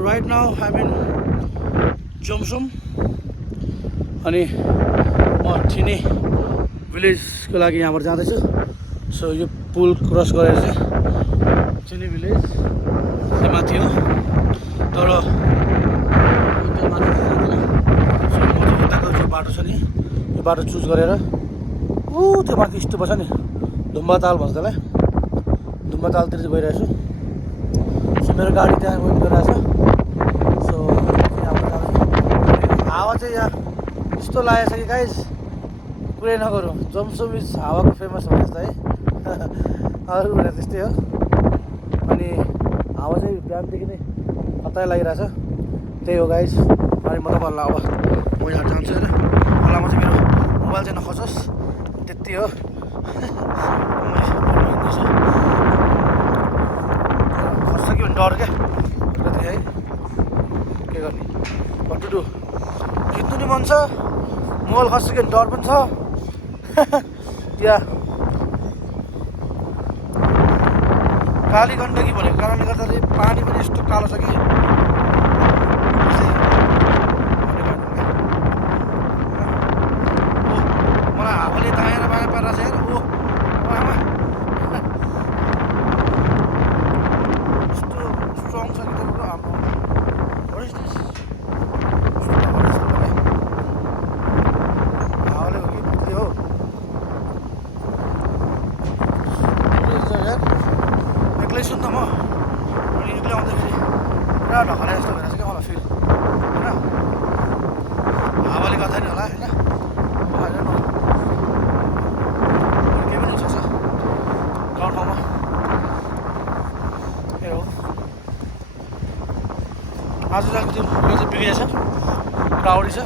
Right now I'm in Jomsom अनि म ठिनी भिलेजको लागि यहाँबाट जाँदैछु। सो यो पुल क्रस गरेर चाहिँ ठिनी भिलेज चाहिँ माथि हो, तर त्यो माथि चाहिँ जाँदैन। सो म चाहिँ यताको जो बाटो छ नि यो बाटो चुज गरेर त्यो माथि स्टुप छ नि धुम्बा ताल भन्छ त्यसलाई, धुम्बा तालतिर चाहिँ गइरहेको छु। सो मेरो गाडी त्यहाँ वेट गरिरहेको छ। सो हावा चाहिँ यहाँ यस्तो लागेको छ कि गाइज कुरै नगरौँ। जमसम इज हावाको फेमस हो जस्तो है अरू कुरा त्यस्तै हो। अनि हावा चाहिँ बिहानदेखि नै खतरा लागिरहेछ, त्यही हो गाइज। अनि म तपाईँहरूलाई अब म यहाँ जान्छु होइन, मलाई चाहिँ मेरो मोबाइल चाहिँ नखोजोस् त्यति हो। खस्छ कि भने डर क्या कति है, के गर्ने भट्टु डु खिच्नु नि मन छ, मोबाइल खस्छ कि डर पनि छ। या काली गण्डकी भनेको कारणले गर्दाखेरि पानी पनि यस्तो कालो छ कि मलाई हावाले दायाँ र बायाँ पारेर छ यार। आमा यस्तो स्ट्रङ छ कि तपाईँको हाम्रो हावाले हो कि भित्री हो एक्लै छु नि त म। अनि एक्लै आउँदाखेरि पुरा ढकला जस्तो भइरहेको छ क्या मलाई फिल होइन, हावाले गर्दा नि होला होइन। केही पनि हुनसक्छ गाउँ ठाउँमा, ए हो। आज जाएको त्यो यो चाहिँ बिग्रिएछ, क्राउडी छ।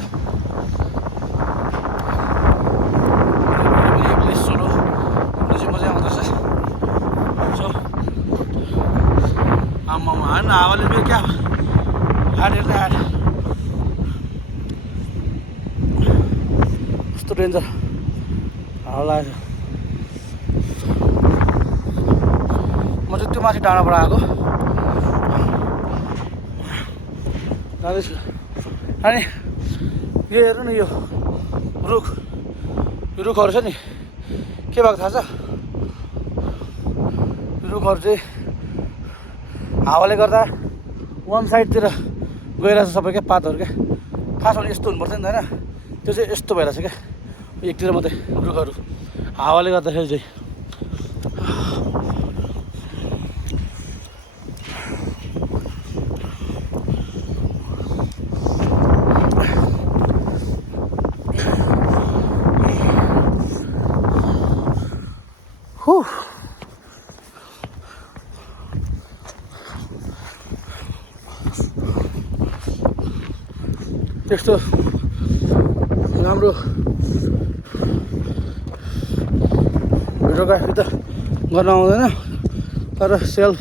एक्लै सोलो चाहिँ मजा आउँदैछ। सो आम्मा होइन हावाले मेरो क्या हाट हेर्ने हाट कस्तो डेन्जर हावा लागेको छ। म चाहिँ त्यो माथि डाँडाबाट आएको जाँदैछु। अनि यो हेर्नु न, यो रुखहरू छ नि के भएको थाहा छ, रुखहरू चाहिँ हावाले गर्दा वान साइडतिर गइरहेछ सबै क्या पातहरू क्या। खास भने यस्तो हुनुपर्छ नि त होइन, त्यो चाहिँ यस्तो भइरहेछ क्या एकतिर मात्रै रुखहरू हावाले गर्दाखेरि चाहिँ। त्यस्तो राम्रो भिडियोग्राफी त गर्न आउँदैन, तर सेल्फ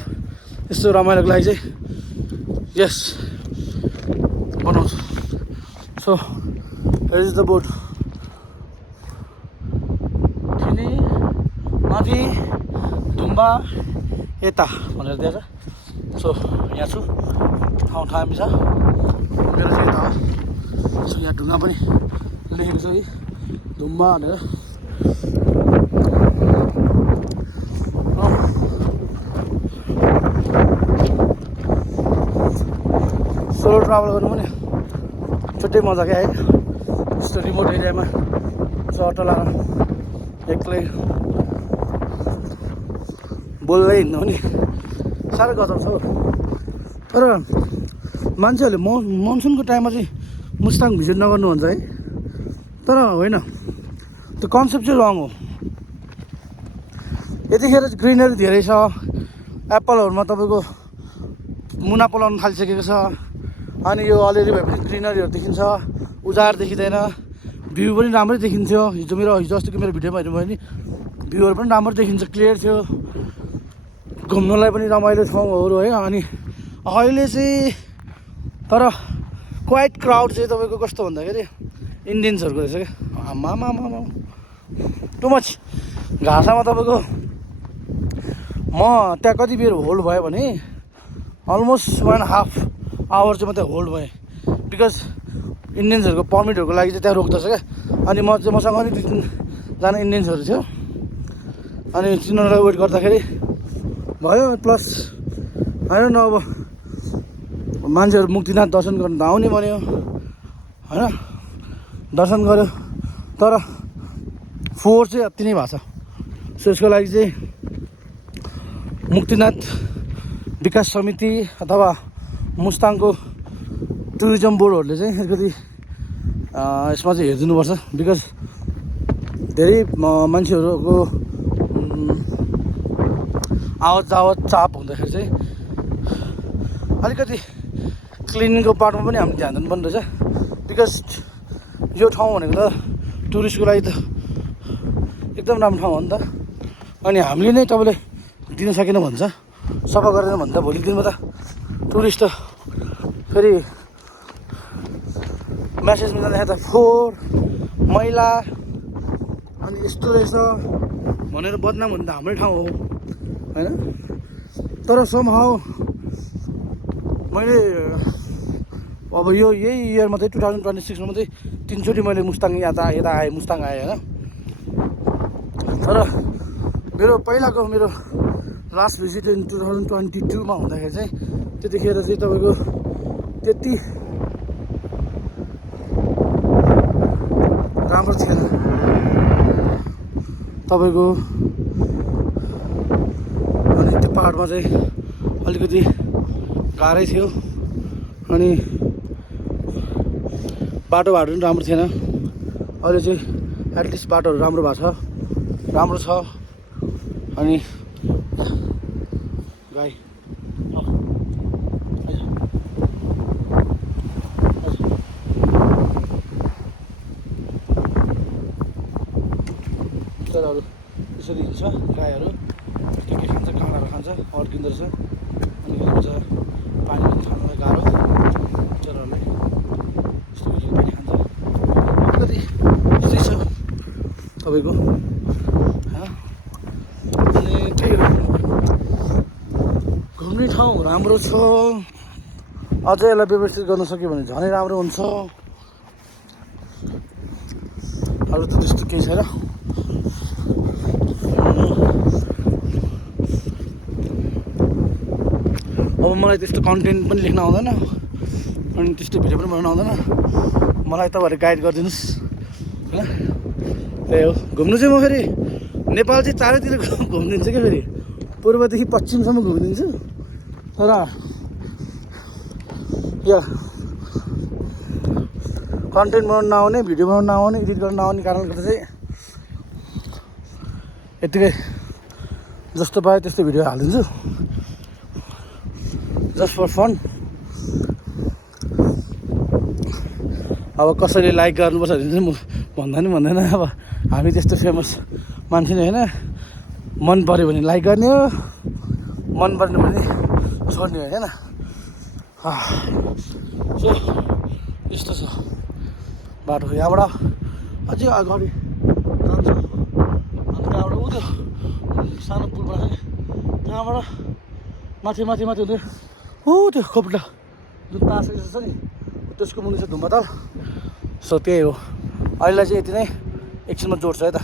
यस्तो रमाइलोको लागि चाहिँ यस बनाउँछु। सो हियर इज द बोट, ठिनी माथि धुम्बा यता भनेर दिएछ। सो यहाँ छु, ठाउँ ठामी छ मेरो चाहिँ यता हो। सो यहाँ ढुङ्गा पनि लेखेको छ कि धुम्बा भनेर। सोलो ट्राभल गर्नु पनि छुट्टै मजा क्या है, यस्तो रिमोट एरियामा अटो लाएर एक्लै बोल्दै हिँड्नु पनि साह्रै गजब छ। तर मान्छेहरूले मनसुनको टाइममा चाहिँ मुस्ताङ भिजिट नगर्नु भन्छ है, तर होइन त्यो कन्सेप्ट चाहिँ रङ हो। यतिखेर चाहिँ ग्रिनरी धेरै छ, एप्पलहरूमा तपाईँको मुना पलाउनु थालिसकेको छ। अनि यो अलिअलि भए पनि ग्रिनरीहरू देखिन्छ, उजाड देखिँदैन, भ्यू पनि राम्रै देखिन्थ्यो। हिजो अस्तिको मेरो भिडियोमा हेर्नुभयो भने भ्यूहरू पनि राम्रो देखिन्छ, क्लियर थियो, घुम्नुलाई पनि रमाइलो ठाउँहरू है। अनि अहिले चाहिँ तर क्वाइट क्राउड चाहिँ तपाईँको कस्तो भन्दाखेरि इन्डियन्सहरूको रहेछ क्या। आमामा टु मच घाँसामा तपाईँको म त्यहाँ कति बेर होल्ड भयो भने अलमोस्ट 1.5 आवर चाहिँ मात्रै होल्ड भएँ बिकज इन्डियन्सहरूको पर्मिटहरूको लागि चाहिँ त्यहाँ रोक्दछ क्या। अनि म चाहिँ मसँग अनि 2-3 इन्डियन्सहरू थियो अनि तिनीहरूलाई वेट गर्दाखेरि भयो। प्लस होइन न अब मान्छेहरू मुक्तिनाथ दर्शन गर्नु त आउने भन्यो होइन, दर्शन गऱ्यो तर फोहोर चाहिँ अति नै भएको छ। सो यसको लागि चाहिँ मुक्तिनाथ विकास समिति अथवा मुस्ताङको टुरिज्म बोर्डहरूले चाहिँ अलिकति यसमा चाहिँ हेरिदिनुपर्छ। बिकज धेरै मान्छेहरूको आवत जावत चाप हुँदाखेरि चाहिँ अलिकति क्लिनिङको पार्टमा पनि हामीले ध्यान दिनुपर्ने रहेछ। बिकज यो ठाउँ भनेको त टुरिस्टको लागि त एकदम राम्रो ठाउँ हो नि त। अनि हामीले नै तपाईँले दिन सकेन भन्छ, सफा गरेन भन्छ, भोलिको दिनमा त टुरिस्ट त फेरि म्यासेजमा जाँदाखेरि त फोहोर मैला अनि यस्तो रहेछ भनेर बदनाम हुने त हाम्रै ठाउँ हो होइन। तर समहाउ मैले अब यही इयरमा चाहिँ 2026मा मात्रै 3 चोटि मैले मुस्ताङ यता आएँ, मुस्ताङ आएँ होइन। तर मेरो लास्ट भिजिट इन 2022मा हुँदाखेरि चाहिँ त्यतिखेर चाहिँ तपाईँको त्यति राम्रो थिएन तपाईँको। अनि त्यो पाहाडमा चाहिँ अलिकति गाह्रै थियो अनि बाटोघाटो पनि राम्रो थिएन। अहिले चाहिँ एटलिस्ट बाटोहरू राम्रो भएको छ, राम्रो छ। अनि गाई चराहरू यसरी हिँड्छ, गाईहरू के खान्छ, काँडाहरू खान्छ, अड्किँदो रहेछ। अनि के भन्छ पानी पनि खानलाई गाह्रो चराहरूले, यस्तो पानी खान्छ। अलिकति यस्तै छ तपाईँको। अनि त्यही हो, घुम्ने ठाउँ राम्रो छ। अझै यसलाई व्यवस्थित गर्न सक्यो भने झनै राम्रो हुन्छ। अरू त त्यस्तो केही छैन। अब मलाई त्यस्तो कन्टेन्ट पनि लेख्न आउँदैन अनि त्यस्तो भिडियो पनि बनाउन आउँदैन। मलाई तपाईँहरूले गाइड गरिदिनुहोस् होइन। त्यही हो, घुम्नु चाहिँ म फेरि नेपाल चाहिँ चारैतिर घुमिदिन्छु क्या। फेरि पूर्वदेखि पश्चिमसम्म घुमिदिन्छु। तर या कन्टेन्ट बनाउनु नआउने, भिडियो बनाउनु नआउने, एडिट गर्नु नआउने कारणले गर्दा चाहिँ यत्तिकै जस्तो पायो त्यस्तो भिडियो हालिदिन्छु जस्ट फर फन। अब कसैले लाइक गर्नुपर्छ भने चाहिँ म भन्दैन। अब हामी त्यस्तो फेमस मान्छे नै होइन। मन पऱ्यो भने लाइक गर्ने हो, मन परेन भने छोड्ने हो होइन। सो यस्तो छ बाटो। यहाँबाट अझै अगाडि जान्छ अनि त्यहाँबाट ऊ त्यो सानो पुल बनाएको छ नि, त्यहाँबाट माथि हुँदै त्यो खोप्टा जुन तास जस्तो छ नि त्यसको मुनि चाहिँ धुम्मताल। सो त्यही हो, अहिलेलाई चाहिँ यति नै। एकछिनमा जोड्छ है त।